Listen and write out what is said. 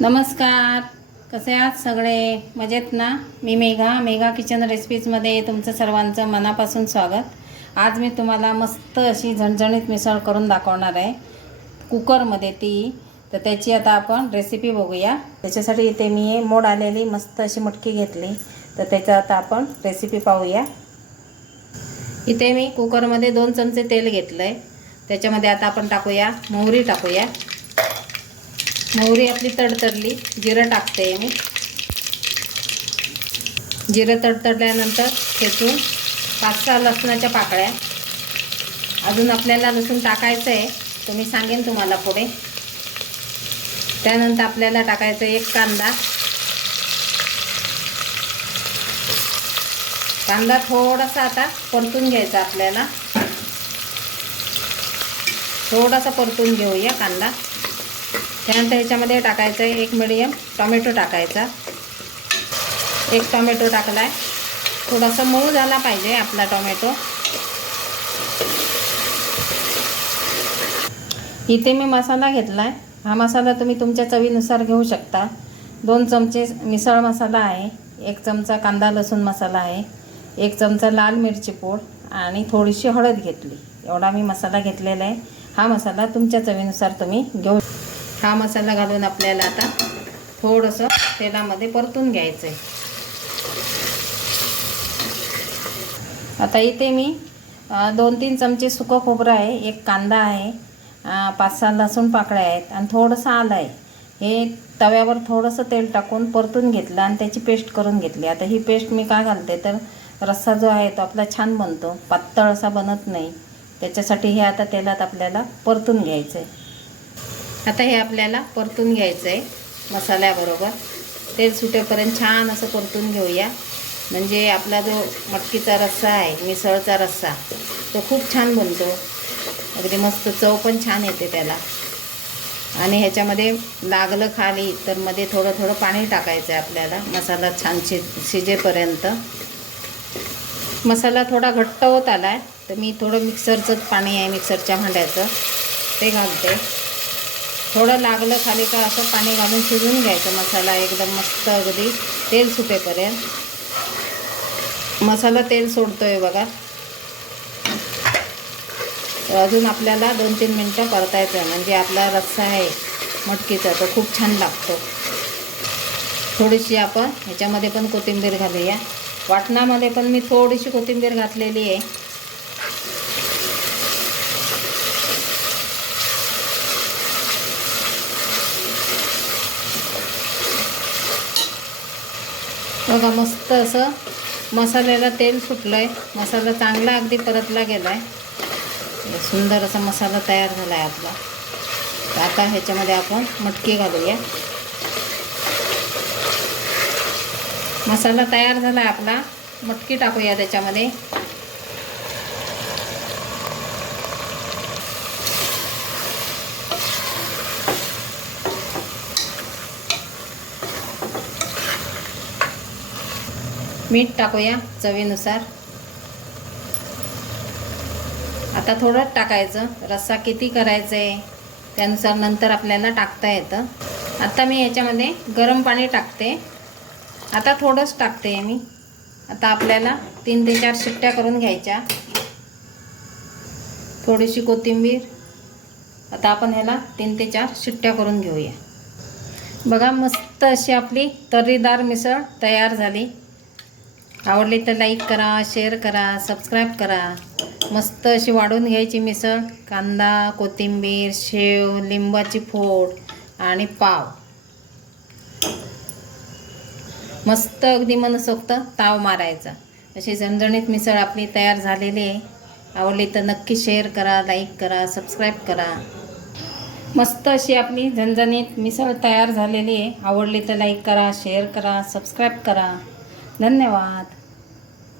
नमस्कार. कसे आहात सगळे? मजेत ना? मी मेघा मेघा किचन रेसिपीजमध्ये तुमचं सर्वांचं मनापासून स्वागत. आज मी तुम्हाला मस्त अशी झणझणीत मिसळ करून दाखवणार आहे. कुकरमध्ये ती. तर त्याची आता आपण रेसिपी बघूया. त्याच्यासाठी इथे मी मोड आलेली मस्त अशी मटकी घेतली. तर त्याचं आता आपण रेसिपी पाहूया. इथे मी कुकरमध्ये दोन चमचे तेल घेतलं आहे त्याच्यामध्ये आता आपण टाकूया मोहरी टाकूया. मोहरी आपली तडतडली जिरं टाकते मी. जिरं तडतडल्यानंतर ठेचून पाच सहा लसणाच्या पाकळ्या. अजून आपल्याला लसूण टाकायचं आहे तर मी सांगेन तुम्हाला पुढे. त्यानंतर आपल्याला टाकायचं एक कांदा. कांदा थोडासा आता परतून घ्यायचा आपल्याला. थोडासा परतून घेऊया कांदा. त्यानंतर ह्याच्यामध्ये टाकायचं आहे एक मिडियम टॉमॅटो टाकायचा. एक टॉमॅटो टाकला आहे थोडासा मऊ झाला पाहिजे आपला टॉमॅटो. इथे मी मसाला घेतला आहे हा मसाला तुम्ही तुमच्या चवीनुसार घेऊ शकता. दोन चमचे मिसळ मसाला आहे. एक चमचा कांदा लसूण मसाला आहे. एक चमचा लाल मिरची पूड आणि थोडीशी हळद घेतली. एवढा मी मसाला घेतलेला आहे. हा मसाला तुमच्या चवीनुसार तुम्ही घेऊ हा मसाला घालून आपल्याला आता थोडंसं तेलामध्ये परतून घ्यायचं आहे आता इथे मी दोन तीन चमचे सुकं खोबरं आहे एक कांदा आहे पाच सहा लसूण पाकळ्या आहेत आणि थोडंसं आलं आहे. हे तव्यावर थोडंसं तेल टाकून परतून घेतलं आणि त्याची पेस्ट करून घेतली. आता ही पेस्ट मी का घालते तर रस्सा जो आहे तो आपला छान बनतो. पातळ असा बनत नाही. त्याच्यासाठी हे आता तेलात आपल्याला परतून घ्यायचं आहे आता हे आपल्याला परतून घ्यायचं आहे मसाल्याबरोबर. तेल सुटेपर्यंत छान असं परतून घेऊया. म्हणजे आपला जो मटकीचा रस्सा आहे मिसळचा रस्सा तो खूप छान बनतो. अगदी मस्त चव पण छान येते त्याला. आणि ह्याच्यामध्ये लागलं खाली तर मध्ये थोडं थोडं पाणी टाकायचं आहे आपल्याला मसाला छान शि शिजेपर्यंत. मसाला थोडा घट्ट होत आला आहे तर मी थोडं मिक्सरचंच पाणी आहे मिक्सरच्या भांड्याचं. ते घालते. थोडं लागलं खाली का असं पाणी घालून शिजून घ्यायचं मसाला एकदम मस्त अगदी तेल सुटेपर्यंत. मसाला तेल सोडतोय बघा. अजून आपल्याला दोन तीन मिनटं परतायचं म्हणजे आपला रस्सा आहे मटकीचा तो खूप छान लागतो. थोडीशी आपण ह्याच्यामध्ये पण कोथिंबीर घालूया. वाटणामध्ये पण मी थोडीशी कोथिंबीर घातलेली आहे. बघा मस्त असं मसाल्याला तेल सुटलं आहे मसाला चांगला अगदी परतला गेला आहे सुंदर असा मसाला तयार झाला आहे आपला. तर आता ह्याच्यामध्ये आपण मटकी घालूया. मसाला तयार झाला आहे आपला. मटकी टाकूया त्याच्यामध्ये. मीठ टाकूया चवीनुसार. आता थोडंच टाकायचं. रस्सा किती करायचं आहे त्यानुसार नंतर आपल्याला टाकता येतं. आता मी याच्यामध्ये गरम पाणी टाकते. आता थोडंच टाकते मी. आता आपल्याला तीन ते चार शिट्ट्या करून घ्यायच्या. थोडीशी कोथिंबीर. आता आपण ह्याला तीन ते चार शिट्ट्या करून घेऊया. बघा मस्त अशी आपली तर्रीदार मिसळ तयार झाली. आवडली तर लाईक करा शेअर करा सबस्क्राईब करा. मस्त अशी वाढून घ्यायची मिसळ. कांदा कोथिंबीर शेव लिंबाची फोड आणि पाव. मस्त अगदी मनसोक्त ताव मारायचा. अशी झणझणीत मिसळ आपली तयार झालेली आहे. आवडली तर नक्की शेअर करा लाईक करा सबस्क्राईब करा. मस्त अशी आपली झणझणीत मिसळ तयार झालेली आहे. आवडली तर लाईक करा शेअर करा सबस्क्राईब करा. धन्यवाद.